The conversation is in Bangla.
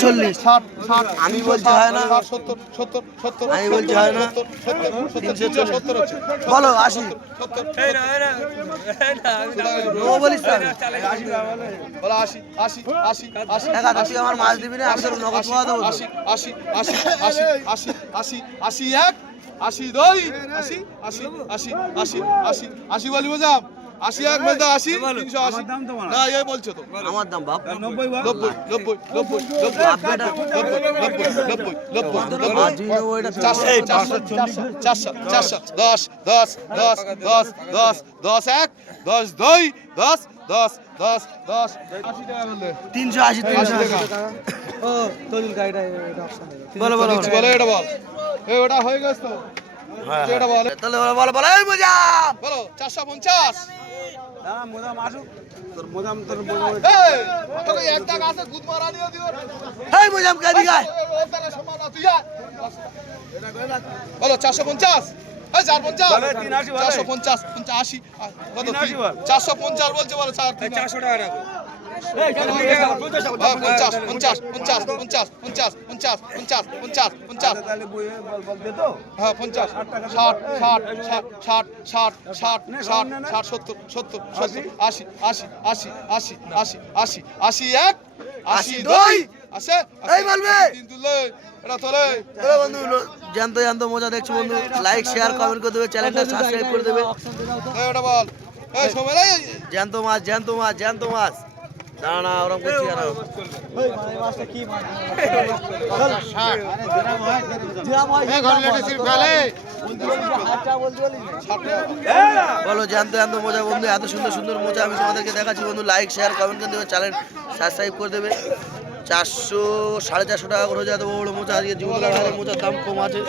40 আমি বলছি হয় না, 70 70 70 আমি বলছি হয় না, 370 হচ্ছে বলো 80 ও বলিস না, বলো 80 80 80 80 দেখা তুই আমার মাছ দিবি না, আমি তোর নগদ পাওয়া দেবো তো। 80 80 80 80 80 80 80 এক 80 দুই 80 80 80 80 80 80 বলি বোঝাম 80 এক মেদা 80 380 না এই বলছো তো আমার দাম বাপ 90 90 90 90 বাপ বেটা 380 বলো বলো ওটা হয়ে গেছে তো এটা বলে তাহলে বলো বলো এই মজা বলো 450 তোকে এক টাকা আছে গুদ মারা দিও দিও এই মজাম কে দিগায় বলো 450 এই 450 450 85 কত 450 বলছে বলো 400 টাকা রাখো 50 50 50 50 50 50 50 50 50 হ্যাঁ 50 60 60 60 60 60 60 70 70 80 80 80 80 80 80 80 এক 80 দুই আছে এই বলবে তিন তুলে এটা তোলে বন্ধু জ্যান্ত জ্যান্ত মজা দেখছো বন্ধু, লাইক শেয়ার কমেন্ট করে দেবে, চ্যানেলটা সাবস্ক্রাইব করে দেবে। এটা বল এই সময় নাই জ্যান্ত মাছ জ্যান্ত মাছ জ্যান্ত মাছ, না না ওরকম করছি কেন? বলো জ্যান্ত জ্যান্ত মজা বন্ধু, এত সুন্দর সুন্দর মজা আমি তোমাদেরকে দেখাচ্ছি বন্ধু, লাইক শেয়ার কমেন্ট করে দেবে, চ্যানেল সাবস্ক্রাইব করে দেবে। 400 450 টাকা করে হয়ে যায়, বড় মোচা, আজকে জীবন মোচার দাম কম আছে।